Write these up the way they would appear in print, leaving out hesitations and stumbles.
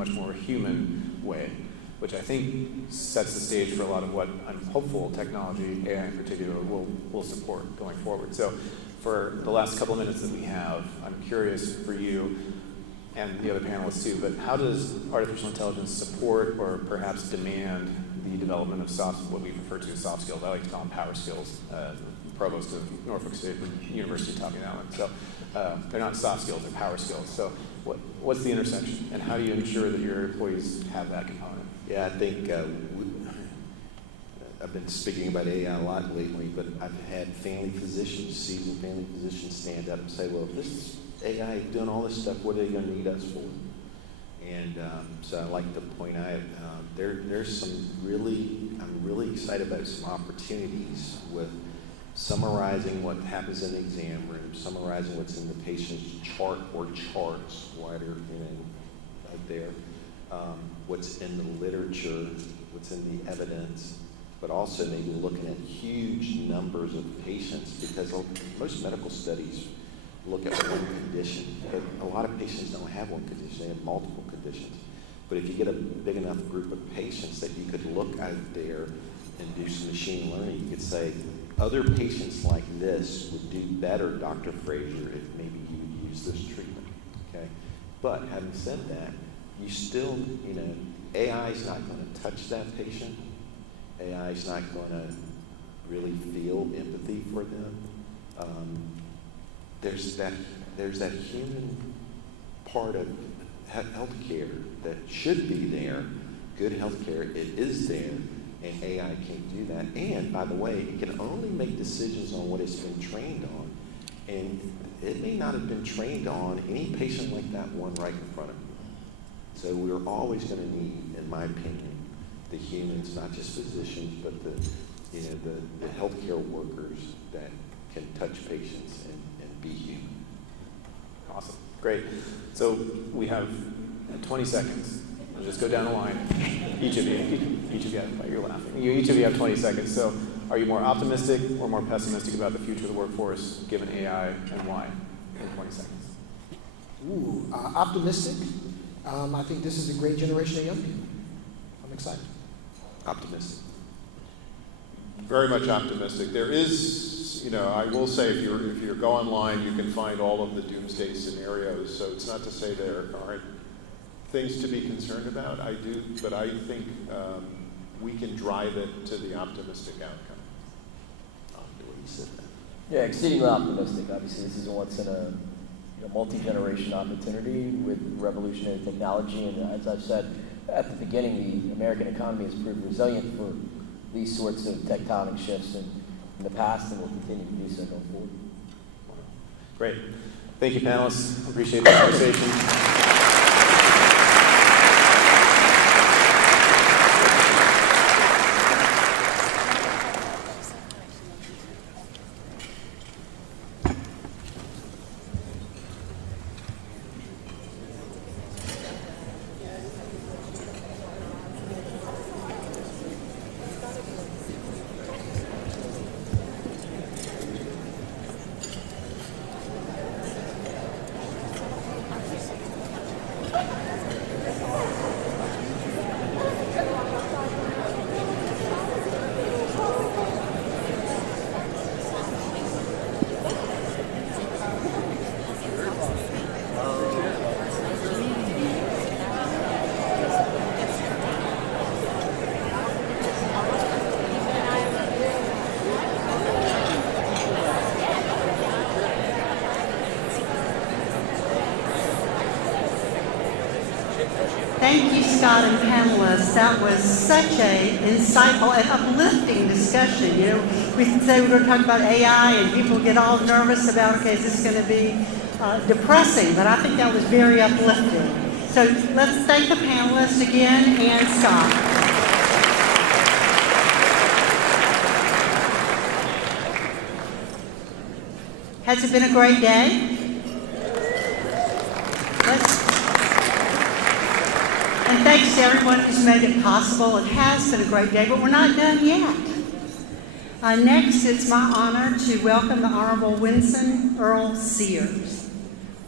much more human way, which I think sets the stage for a lot of what I'm hopeful technology, AI in particular, will support going forward. So for the last couple of minutes that we have, I'm curious for you and the other panelists too, but how does artificial intelligence support or perhaps demand the development of what we refer to as soft skills? I like to call them power skills. Provost of Norfolk State University taught me that one. So they're not soft skills, they're power skills. So what's the intersection, and how do you ensure that your employees have that component? Yeah, I think I've been speaking about AI a lot lately, but I've had family physicians, seasoned family physicians stand up and say, well, if this AI is doing all this stuff, what are they going to need us for? And so I like to point out, there's some I'm really excited about some opportunities with summarizing what happens in the exam room, summarizing what's in the patient's chart or charts, wider, out there, what's in the literature, what's in the evidence, but also maybe looking at huge numbers of patients, because most medical studies look at one condition, but a lot of patients don't have one condition, they have multiple conditions. But if you get a big enough group of patients that you could look out there and do some machine learning, you could say, other patients like this would do better, Dr. Frazier, if maybe you would use this treatment, okay? But having said that, you still, AI is not going to touch that patient. AI is not going to really feel empathy for them. There's that human part of healthcare that should be there, good healthcare, it is there, and AI can't do that. And by the way, it can only make decisions on what it's been trained on, and it may not have been trained on any patient like that one right in front of you. So we're always going to need, in my opinion, the humans, not just physicians, but the healthcare workers that can touch patients and be human. Awesome, great. So we have 20 seconds. I'll just go down the line. Each of you, you're laughing. Each of you have 20 seconds. So are you more optimistic or more pessimistic about the future of the workforce given AI, and why in 20 seconds? Optimistic. I think this is a great generation of young people. I'm excited. Optimistic. Very much optimistic. There is, I will say, if you go online, you can find all of the doomsday scenarios. So it's not to say there aren't things to be concerned about. I do, but I think we can drive it to the optimistic outcome. Yeah, exceedingly optimistic. Obviously, this is a once in a multi-generation opportunity with revolutionary technology, and as I've said at the beginning, the American economy has proved resilient for these sorts of tectonic shifts in the past, and will continue to do so going forward. Great. Thank you, panelists. Appreciate the conversation. Thank you, Scott and panelists. That was such a insightful and uplifting discussion. We say we're going to talk about AI, and people get all nervous about, okay, is this going to be depressing? But I think that was very uplifting. So let's thank the panelists again and Scott. Has it been a great day? And thanks to everyone who's made it possible. It has been a great day, but we're not done yet. Next, it's my honor to welcome the Honorable Winsome Earle-Sears.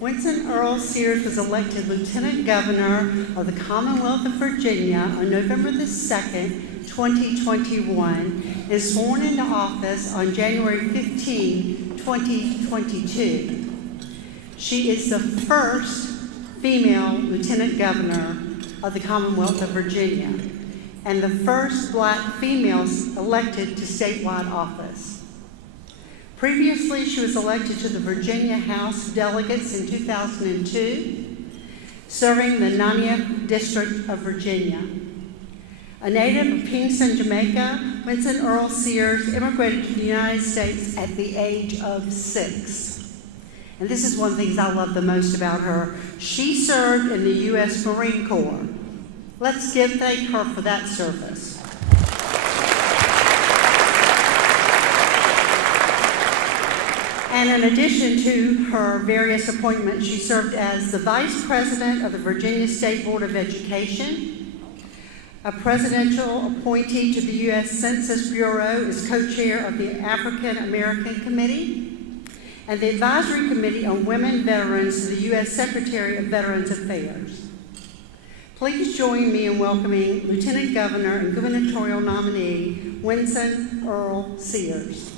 Winsome Earle-Sears was elected Lieutenant Governor of the Commonwealth of Virginia on November the 2nd, 2021, and sworn into office on January 15, 2022. She is the first female Lieutenant Governor of the Commonwealth of Virginia and the first Black female elected to statewide office. Previously, she was elected to the Virginia House of Delegates in 2002, serving the 90th District of Virginia. A native of Kingston, Jamaica, Winsome Earle-Sears immigrated to the United States at the age of 6. And this is one of the things I love the most about her. She served in the U.S. Marine Corps. Let's thank her for that service. And in addition to her various appointments, she served as the Vice President of the Virginia State Board of Education, a presidential appointee to the U.S. Census Bureau, is co-chair of the African American Committee, and the Advisory Committee on Women Veterans to the U.S. Secretary of Veterans Affairs. Please join me in welcoming Lieutenant Governor and gubernatorial nominee, Winsome Earle-Sears.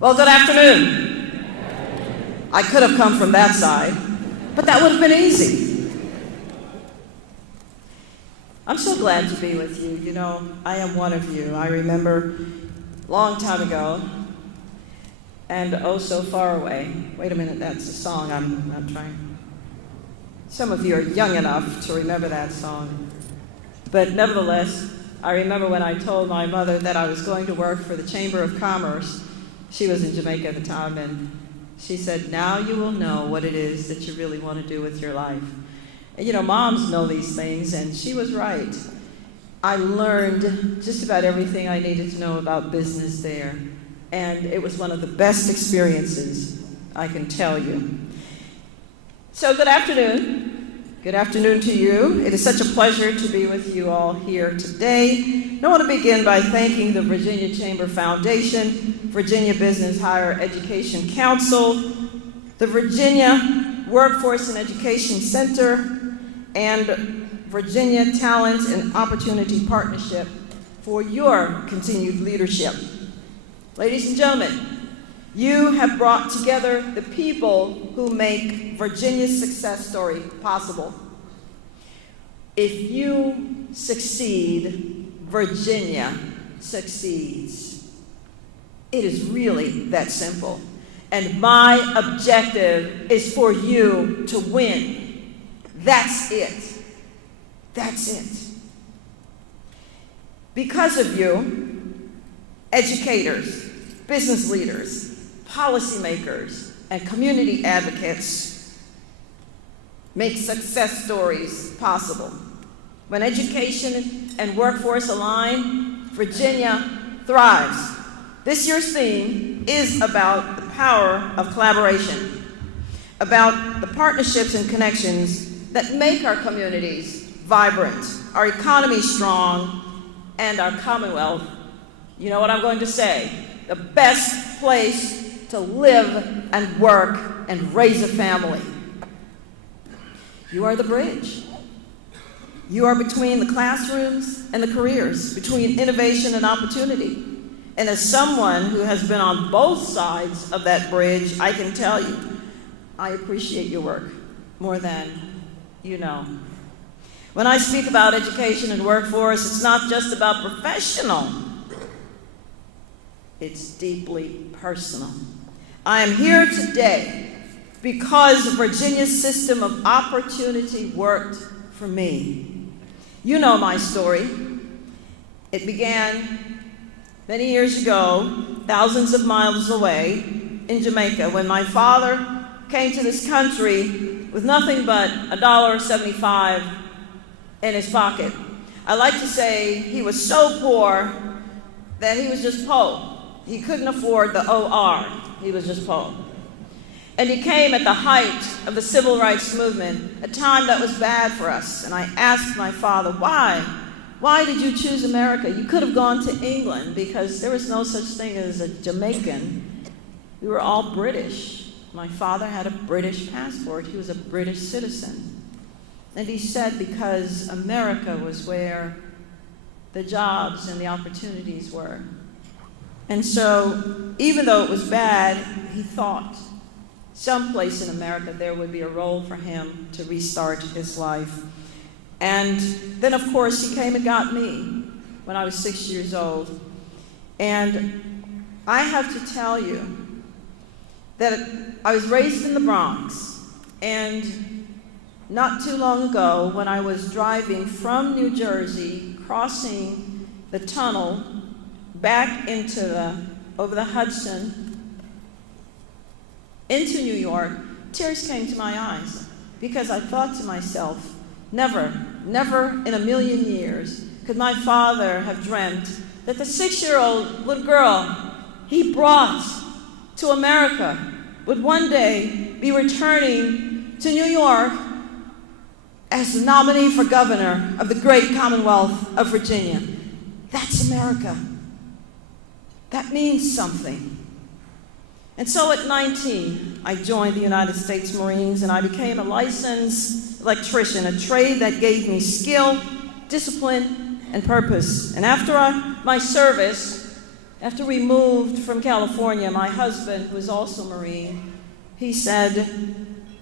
Well, good afternoon. I could have come from that side, but that would have been easy. I'm so glad to be with you. You know, I am one of you. I remember a long time ago, and oh so far away. Wait a minute, that's a song I'm trying. Some of you are young enough to remember that song. But nevertheless, I remember when I told my mother that I was going to work for the Chamber of Commerce. She was in Jamaica at the time, and she said, now you will know what it is that you really want to do with your life. And you know, moms know these things, and she was right. I learned just about everything I needed to know about business there, and it was one of the best experiences, I can tell you. So good afternoon. Good afternoon to you. It is such a pleasure to be with you all here today. And I want to begin by thanking the Virginia Chamber Foundation, Virginia Business Higher Education Council, the Virginia Workforce and Education Center, and Virginia Talent and Opportunity Partnership for your continued leadership. Ladies and gentlemen, you have brought together the people who make Virginia's success story possible. If you succeed, Virginia succeeds. It is really that simple. And my objective is for you to win. That's it. That's it. Because of you, educators, business leaders, policymakers, and community advocates make success stories possible. When education and workforce align, Virginia thrives. This year's theme is about the power of collaboration, about the partnerships and connections that make our communities vibrant, our economy strong, and our Commonwealth, you know what I'm going to say, the best place to live and work and raise a family. You are the bridge. You are between the classrooms and the careers, between innovation and opportunity. And as someone who has been on both sides of that bridge, I can tell you, I appreciate your work more than you know. When I speak about education and workforce, it's not just about professional. It's deeply personal. I am here today because Virginia's system of opportunity worked for me. You know my story. It began many years ago, thousands of miles away in Jamaica, when my father came to this country with nothing but $1.75 in his pocket. I like to say he was so poor that he was just po. He couldn't afford the OR. He was just po. And he came at the height of the civil rights movement, a time that was bad for us. And I asked my father, why? Why did you choose America? You could have gone to England, because there was no such thing as a Jamaican. We were all British. My father had a British passport. He was a British citizen. And he said because America was where the jobs and the opportunities were. And so, even though it was bad, he thought someplace in America there would be a role for him to restart his life. And then, of course, he came and got me when I was 6 years old. And I have to tell you that I was raised in the Bronx, and not too long ago, when I was driving from New Jersey, crossing the tunnel back over the Hudson into New York, tears came to my eyes, because I thought to myself, never in a million years could my father have dreamt that the 6-year-old little girl he brought to America would one day be returning to New York as the nominee for governor of the great Commonwealth of Virginia. That's America. That means something. And so at 19, I joined the United States Marines, and I became a licensed electrician, a trade that gave me skill, discipline, and purpose. And after my service, after we moved from California, my husband, who was also Marine, he said,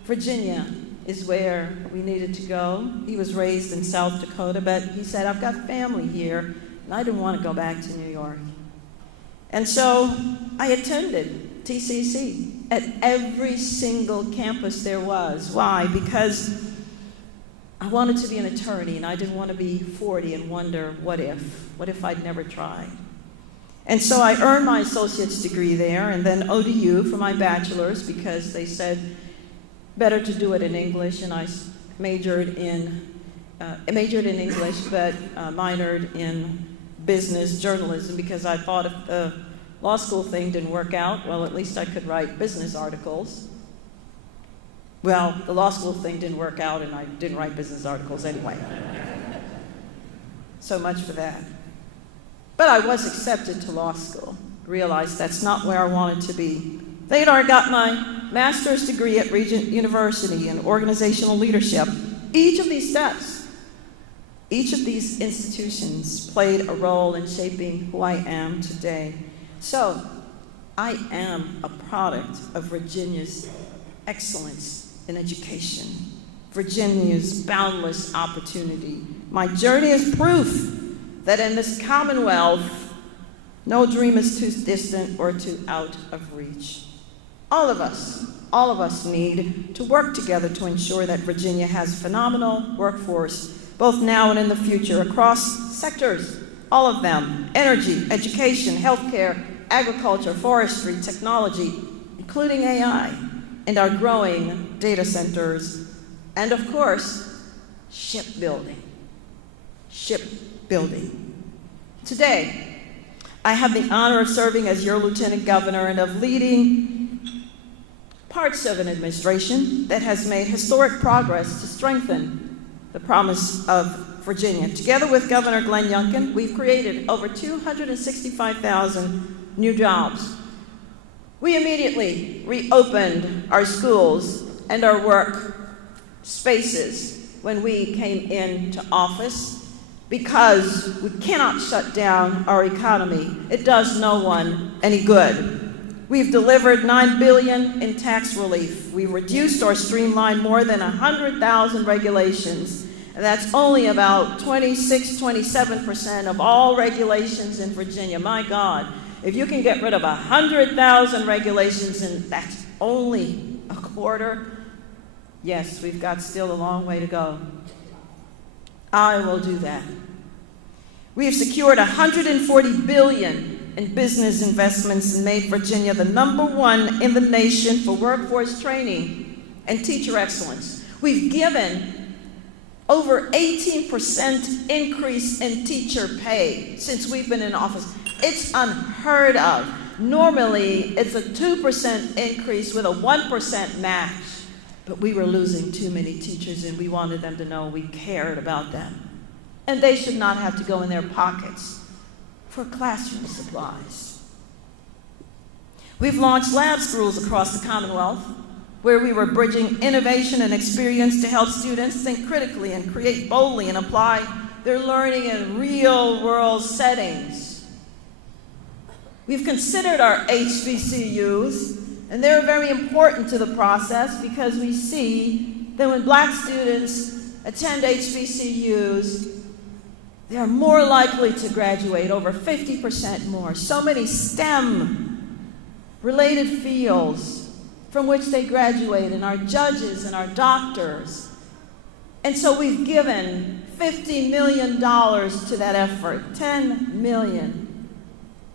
Virginia is where we needed to go. He was raised in South Dakota, but he said, I've got family here, and I didn't want to go back to New York. And so I attended TCC at every single campus there was. Why? Because I wanted to be an attorney, and I didn't want to be 40 and wonder, what if I'd never tried? And so I earned my associate's degree there, and then ODU for my bachelor's, because they said better to do it in English, and I majored in English, but minored in business journalism, because I thought if the law school thing didn't work out, well, at least I could write business articles. Well, the law school thing didn't work out, and I didn't write business articles anyway. So much for that. But I was accepted to law school. Realized that's not where I wanted to be. Later, I got my master's degree at Regent University in organizational leadership. Each of these steps, each of these institutions played a role in shaping who I am today. So, I am a product of Virginia's excellence in education, Virginia's boundless opportunity. My journey is proof that in this Commonwealth, no dream is too distant or too out of reach. All of us need to work together to ensure that Virginia has a phenomenal workforce, both now and in the future, across sectors, all of them: energy, education, healthcare, agriculture, forestry, technology, including AI, and our growing data centers, and of course, shipbuilding. Today, I have the honor of serving as your Lieutenant Governor and of leading parts of an administration that has made historic progress to strengthen the promise of Virginia. Together with Governor Glenn Youngkin, we've created over 265,000 new jobs. We immediately reopened our schools and our work spaces when we came into office, because we cannot shut down our economy. It does no one any good. We've delivered $9 billion in tax relief. We reduced or streamlined more than 100,000 regulations, and that's only about 27% of all regulations in Virginia. My God, if you can get rid of 100,000 regulations and that's only a quarter, yes, we've got still a long way to go. I will do that. We have secured $140 billion in business investments and made Virginia the #1 in the nation for workforce training and teacher excellence. We've given over 18% increase in teacher pay since we've been in office. It's unheard of. Normally, it's a 2% increase with a 1% match. But we were losing too many teachers, and we wanted them to know we cared about them. And they should not have to go in their pockets for classroom supplies. We've launched lab schools across the Commonwealth, where we were bridging innovation and experience to help students think critically and create boldly and apply their learning in real-world settings. We've considered our HBCUs, and they're very important to the process because we see that when Black students attend HBCUs, they are more likely to graduate, over 50% more. So many STEM-related fields from which they graduate, and our judges and our doctors. And so we've given $50 million to that effort, $10 million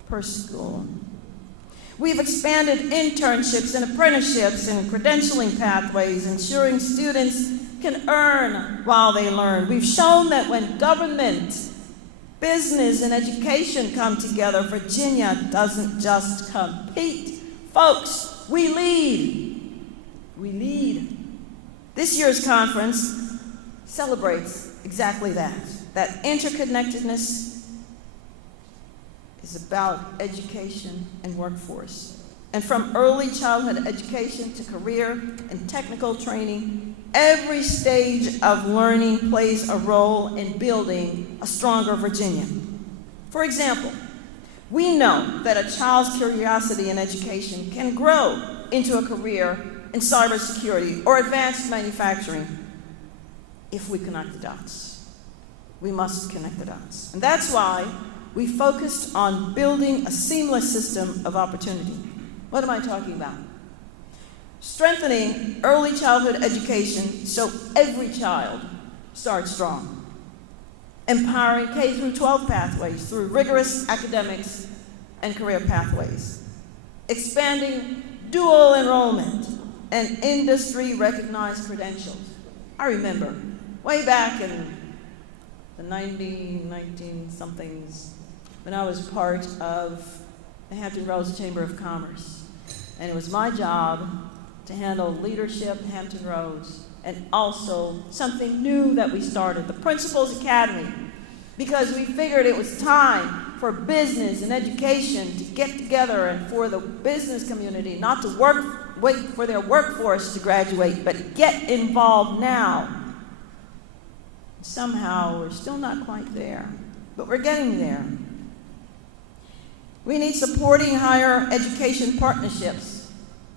per school. We've expanded internships and apprenticeships and credentialing pathways, ensuring students can earn while they learn. We've shown that when government, business, and education come together, Virginia doesn't just compete. Folks, we lead. We lead. This year's conference celebrates exactly that. That interconnectedness is about education and workforce. And from early childhood education to career and technical training, every stage of learning plays a role in building a stronger Virginia. For example, we know that a child's curiosity in education can grow into a career in cybersecurity or advanced manufacturing if we connect the dots. We must connect the dots. And that's why we focused on building a seamless system of opportunity. What am I talking about? Strengthening early childhood education so every child starts strong. Empowering K-12 pathways through rigorous academics and career pathways. Expanding dual enrollment and industry-recognized credentials. I remember way back in the 19-somethings when I was part of the Hampton Roads Chamber of Commerce. And it was my job to handle leadership at Hampton Roads and also something new that we started, the Principals Academy, because we figured it was time for business and education to get together and for the business community not to wait for their workforce to graduate, but get involved now. Somehow we're still not quite there, but we're getting there. We need supporting higher education partnerships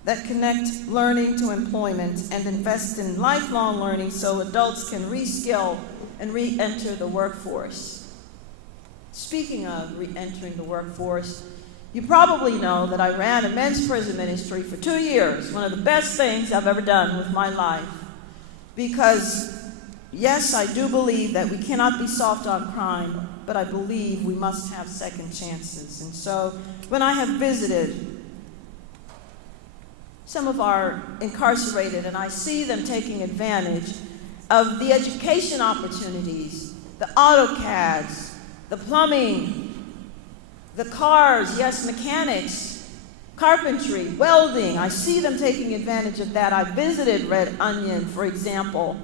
that connect learning to employment and invest in lifelong learning so adults can reskill and re-enter the workforce. Speaking of re-entering the workforce, you probably know that I ran a men's prison ministry for 2 years, one of the best things I've ever done with my life. Because, yes, I do believe that we cannot be soft on crime, but I believe we must have second chances. And so, when I have visited some of our incarcerated and I see them taking advantage of the education opportunities, the AutoCADs, the plumbing, the cars, yes, mechanics, carpentry, welding. I see them taking advantage of that. I visited Red Onion, for example,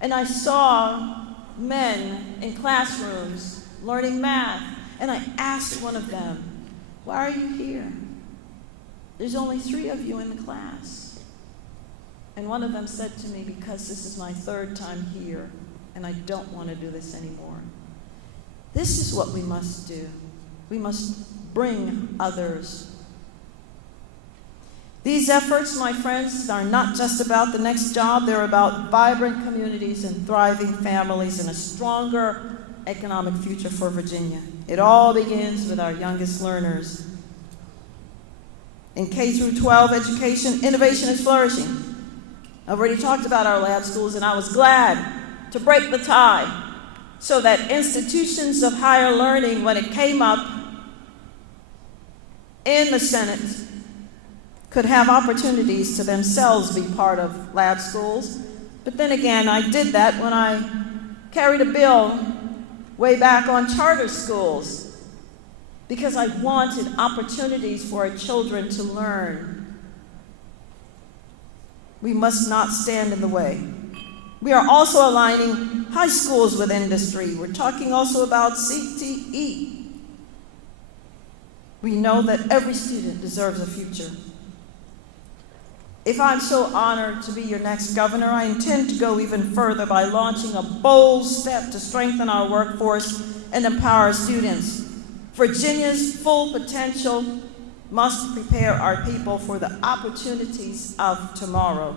and I saw men in classrooms learning math, and I asked one of them, "Why are you here? There's only 3 of you in the class." And one of them said to me, "Because this is my 3rd time here, and I don't want to do this anymore." This is what we must do. We must bring others. These efforts, my friends, are not just about the next job. They're about vibrant communities and thriving families and a stronger economic future for Virginia. It all begins with our youngest learners. In K-12 education, innovation is flourishing. I've already talked about our lab schools, and I was glad to break the tie so that institutions of higher learning, when it came up in the Senate, could have opportunities to themselves be part of lab schools. But then again, I did that when I carried a bill way back on charter schools, because I wanted opportunities for our children to learn. We must not stand in the way. We are also aligning high schools with industry. We're talking also about CTE. We know that every student deserves a future. If I'm so honored to be your next governor, I intend to go even further by launching a bold step to strengthen our workforce and empower students. Virginia's full potential must prepare our people for the opportunities of tomorrow.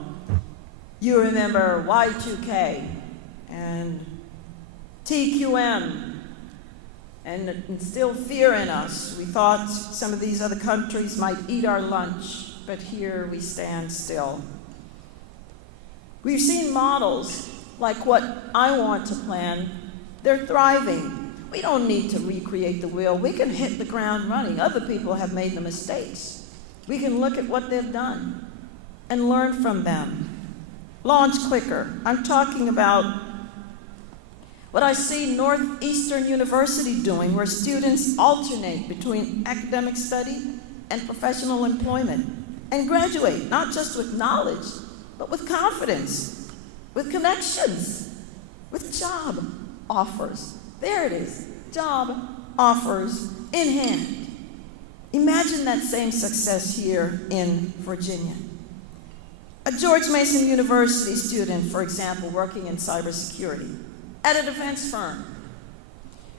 You remember Y2K and TQM, and instill fear in us. We thought some of these other countries might eat our lunch, but here we stand still. We've seen models like what I want to plan. They're thriving. We don't need to recreate the wheel. We can hit the ground running. Other people have made the mistakes. We can look at what they've done and learn from them. Launch quicker. I'm talking about what I see Northeastern University doing, where students alternate between academic study and professional employment and graduate, not just with knowledge, but with confidence, with connections, with job offers. There it is, job offers in hand. Imagine that same success here in Virginia. A George Mason University student, for example, working in cybersecurity at a defense firm.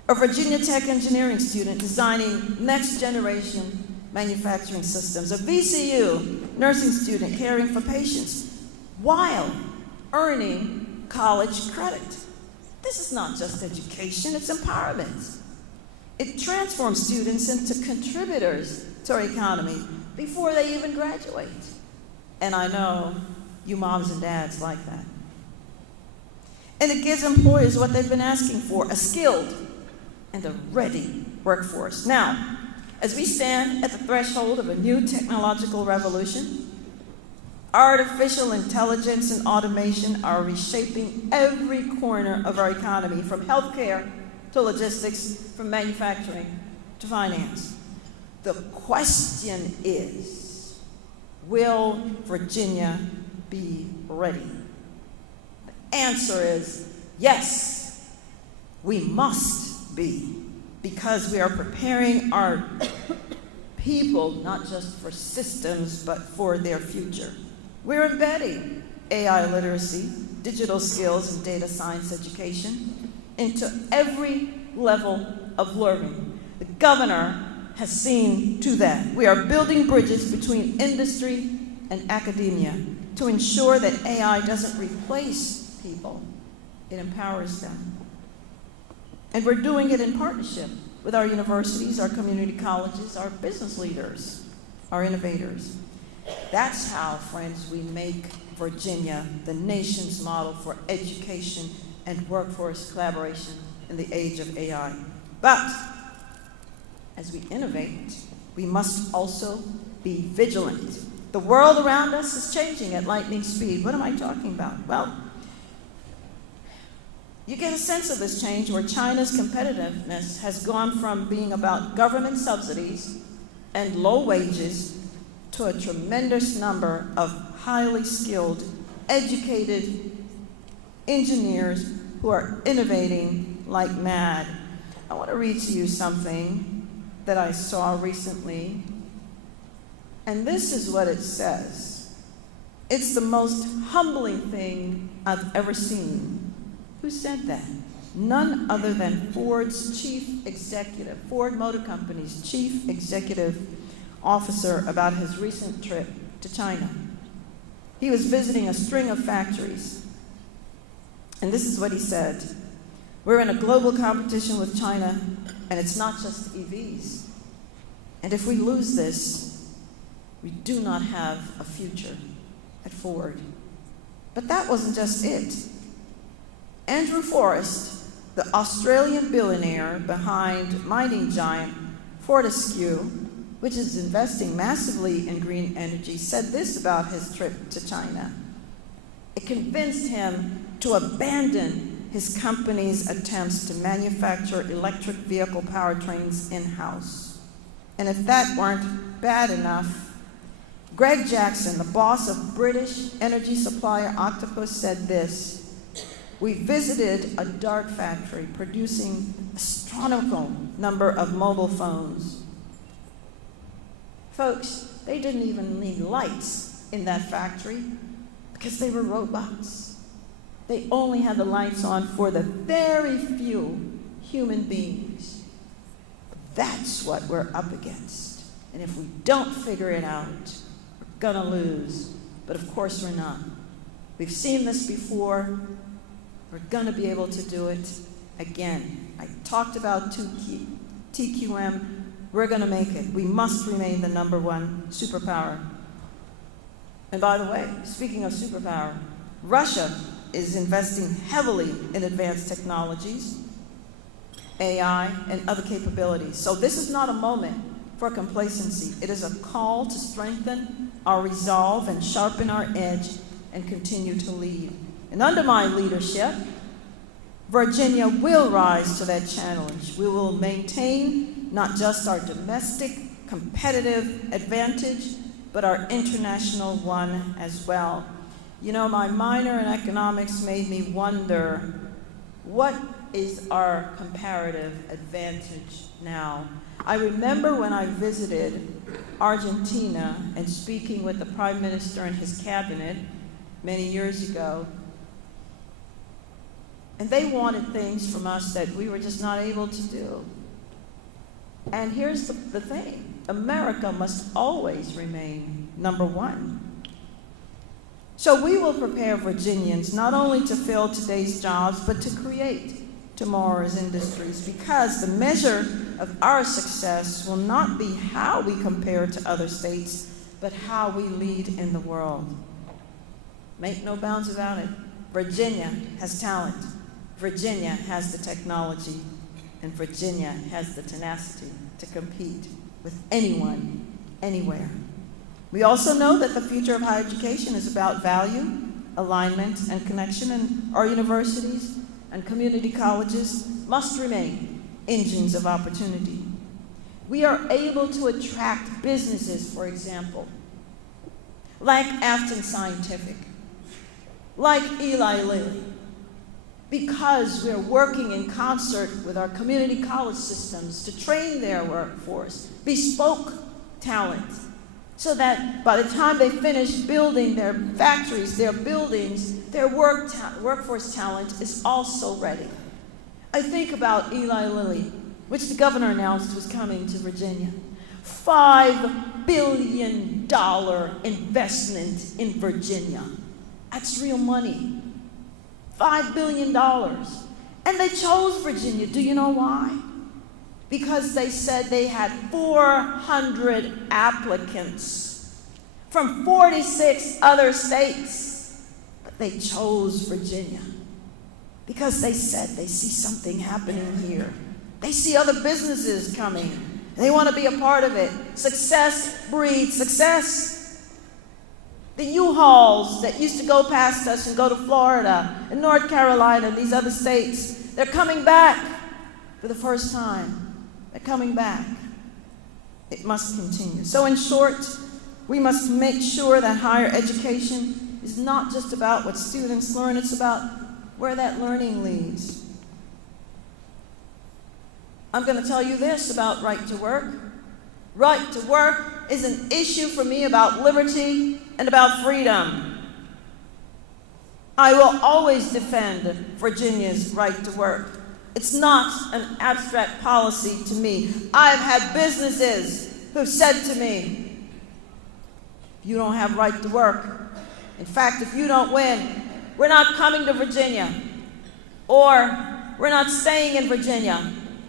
A Virginia Tech engineering student designing next generation manufacturing systems. A VCU nursing student caring for patients while earning college credit. This is not just education, it's empowerment. It transforms students into contributors to our economy before they even graduate. And I know you moms and dads like that. And it gives employers what they've been asking for, a skilled and a ready workforce. Now, as we stand at the threshold of a new technological revolution, artificial intelligence and automation are reshaping every corner of our economy, from healthcare to logistics, from manufacturing to finance. The question is, will Virginia be ready? The answer is yes, we must be, because we are preparing our people not just for systems, but for their future. We're embedding AI literacy, digital skills, and data science education into every level of learning. The governor has seen to that. We are building bridges between industry and academia to ensure that AI doesn't replace people, it empowers them. And we're doing it in partnership with our universities, our community colleges, our business leaders, our innovators. That's how, friends, we make Virginia the nation's model for education and workforce collaboration in the age of AI. But as we innovate, we must also be vigilant. The world around us is changing at lightning speed. What am I talking about? Well, you get a sense of this change where China's competitiveness has gone from being about government subsidies and low wages to a tremendous number of highly skilled, educated engineers who are innovating like mad. I want to read to you something that I saw recently, and this is what it says. It's the most humbling thing I've ever seen. Who said that? None other than Ford's chief executive, Ford Motor Company's chief executive officer, about his recent trip to China. He was visiting a string of factories. And this is what he said. We're in a global competition with China, and it's not just EVs. And if we lose this, we do not have a future at Ford. But that wasn't just it. Andrew Forrest, the Australian billionaire behind mining giant Fortescue, which is investing massively in green energy, said this about his trip to China. It convinced him to abandon his company's attempts to manufacture electric vehicle powertrains in-house. And if that weren't bad enough, Greg Jackson, the boss of British energy supplier Octopus, said this: "We visited a dart factory producing astronomical number of mobile phones. Folks, they didn't even need lights in that factory because they were robots. They only had the lights on for the very few human beings." That's what we're up against. And if we don't figure it out, we're gonna lose. But of course we're not. We've seen this before. We're gonna be able to do it again. I talked about TQM. We're gonna make it. We must remain the #1 superpower. And by the way, speaking of superpower, Russia is investing heavily in advanced technologies, AI, and other capabilities. So this is not a moment for complacency. It is a call to strengthen our resolve and sharpen our edge and continue to lead. And under my leadership, Virginia will rise to that challenge. We will maintain not just our domestic competitive advantage, but our international one as well. You know, my minor in economics made me wonder, what is our comparative advantage now? I remember when I visited Argentina and speaking with the Prime Minister and his cabinet many years ago, and they wanted things from us that we were just not able to do. And here's the thing: America must always remain #1. So we will prepare Virginians not only to fill today's jobs, but to create tomorrow's industries, because the measure of our success will not be how we compare to other states, but how we lead in the world. Make no bounds about it. Virginia has talent. Virginia has the technology. And Virginia has the tenacity to compete with anyone, anywhere. We also know that the future of higher education is about value, alignment, and connection, and our universities and community colleges must remain engines of opportunity. We are able to attract businesses, for example, like Afton Scientific, like Eli Lilly, because we're working in concert with our community college systems to train their workforce, bespoke talent, so that by the time they finish building their factories, their buildings, their workforce talent is also ready. I think about Eli Lilly, which the governor announced was coming to Virginia. $5 billion investment in Virginia. That's real money. $5 billion. And they chose Virginia. Do you know why? Because they said they had 400 applicants from 46 other states. But they chose Virginia because they said they see something happening here. They see other businesses coming. They want to be a part of it. Success breeds success. The U-Hauls that used to go past us and go to Florida and North Carolina and these other states, they're coming back for the first time. They're coming back. It must continue. So in short, we must make sure that higher education is not just about what students learn, it's about where that learning leads. I'm going to tell you this about right to work. Right to work is an issue for me about liberty and about freedom. I will always defend Virginia's right to work. It's not an abstract policy to me. I've had businesses who've said to me, you don't have right to work. In fact, if you don't win, we're not coming to Virginia, or we're not staying in Virginia,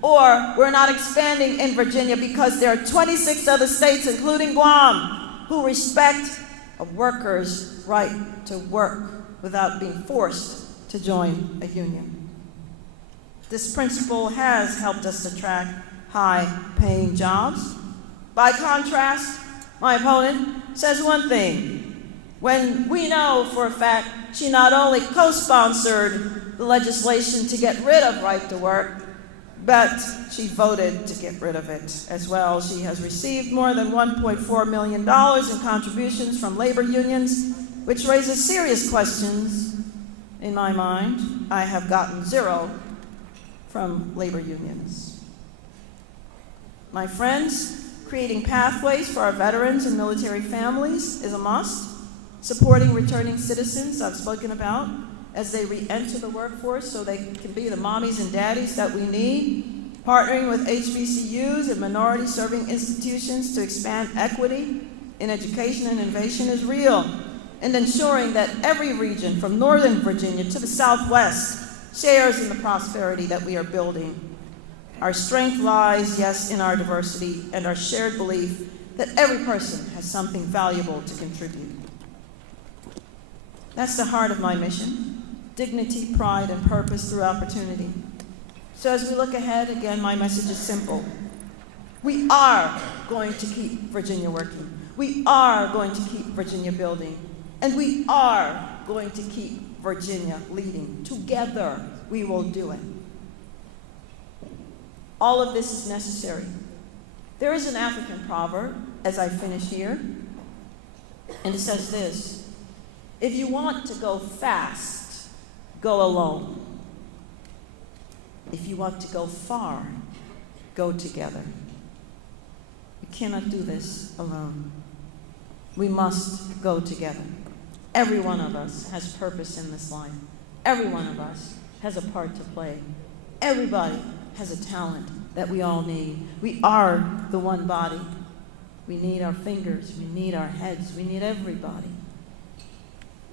or we're not expanding in Virginia, because there are 26 other states, including Guam, who respect a worker's right to work without being forced to join a union. This principle has helped us attract high-paying jobs. By contrast, my opponent says one thing, when we know for a fact she not only co-sponsored the legislation to get rid of right to work, but she voted to get rid of it as well. She has received more than $1.4 million in contributions from labor unions, which raises serious questions in my mind. I have gotten zero from labor unions. My friends, creating pathways for our veterans and military families is a must. Supporting returning citizens, I've spoken about, as they re-enter the workforce so they can be the mommies and daddies that we need. Partnering with HBCUs and minority-serving institutions to expand equity in education and innovation is real. And ensuring that every region, from Northern Virginia to the Southwest, shares in the prosperity that we are building. Our strength lies, yes, in our diversity and our shared belief that every person has something valuable to contribute. That's the heart of my mission: dignity, pride, and purpose through opportunity. So as we look ahead, again, my message is simple. We are going to keep Virginia working. We are going to keep Virginia building. And we are going to keep Virginia leading. Together, we will do it. All of this is necessary. There is an African proverb, as I finish here, and it says this: if you want to go fast, go alone. If you want to go far, go together. We cannot do this alone. We must go together. Every one of us has purpose in this life. Every one of us has a part to play. Everybody has a talent that we all need. We are the one body. We need our fingers. We need our heads. We need everybody.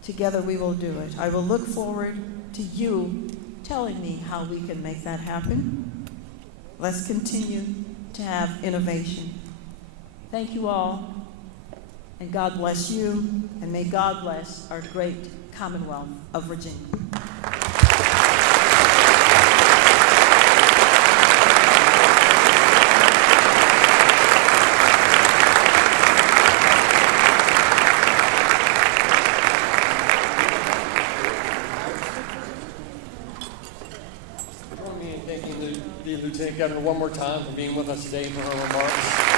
Together we will do it. I will look forward to you telling me how we can make that happen. Let's continue to have innovation. Thank you all. And God bless you, and may God bless our great Commonwealth of Virginia. Join me in thanking the Lieutenant Governor one more time for being with us today for her remarks.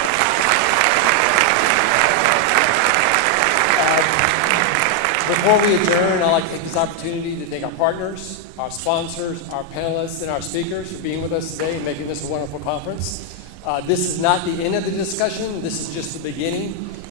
Before we adjourn, I'd like to take this opportunity to thank our partners, our sponsors, our panelists, and our speakers for being with us today and making this a wonderful conference. This is not the end of the discussion. This is just the beginning.